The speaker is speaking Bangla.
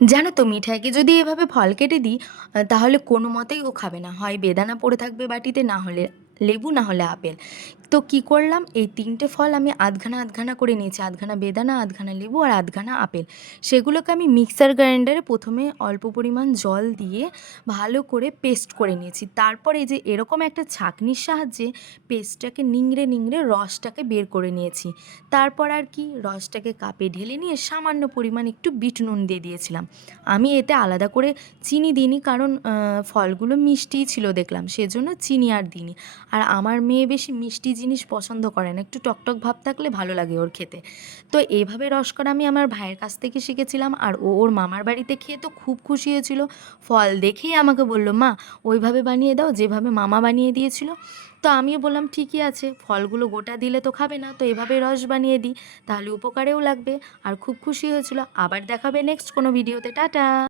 জানো তো মিঠাইকে যদি এভাবে ফল কেটে দিই তাহলে কোনো মতেই ও খাবে না, হয় বেদানা পড়ে থাকবে বাটিতে, না হলে লেবু, না হলে আপেল। তো কি করলাম, এই তিনটে ফল আমি আধখানা আধখানা করে নিয়েছি, আধখানা বেদানা, আধখানা লেবু আর আধখানা আপেল। সেগুলোকে আমি মিক্সার গ্রাইন্ডারে প্রথমে অল্প পরিমাণ জল দিয়ে ভালো করে পেস্ট করে নিয়েছি। তারপর এই যে এরকম একটা ছাঁকনির সাহায্যে পেস্টটাকে নিংড়ে নিংড়ে রসটাকে বের করে নিয়েছি। তারপর আর কি, রসটাকে কাপে ঢেলে নিয়ে সামান্য পরিমাণ একটু বিট নুন দিয়ে দিয়েছিলাম। আমি এতে আলাদা করে চিনি দিইনি, কারণ ফলগুলো মিষ্টিই ছিল দেখলাম, সেজন্য চিনি আর দিইনি। আর আমার মেয়ে বেশি মিষ্টি জিনিস পছন্দ করে না, একটু টকটক ভাব থাকলে ভালো লাগে ওর খেতে। তো এইভাবে রস করা আমি আমার ভাইয়ের কাছ থেকে শিখেছিলাম, আর ও ওর মামার বাড়িতে খেয়ে তো খুব খুশি হয়েছিল। ফল দেখেই আমাকে বলল, মা ওইভাবে বানিয়ে দাও যেভাবে মামা বানিয়ে দিয়েছিল। তো আমিও বললাম ঠিকই আছে, ফলগুলো গোটা দিলে তো খাবে না, তো এভাবে রস বানিয়ে দিই, তাহলে উপকারেও লাগবে। আর খুব খুশি হয়েছিল। আবার দেখাবে নেক্সট কোনো ভিডিওতে। টাটা।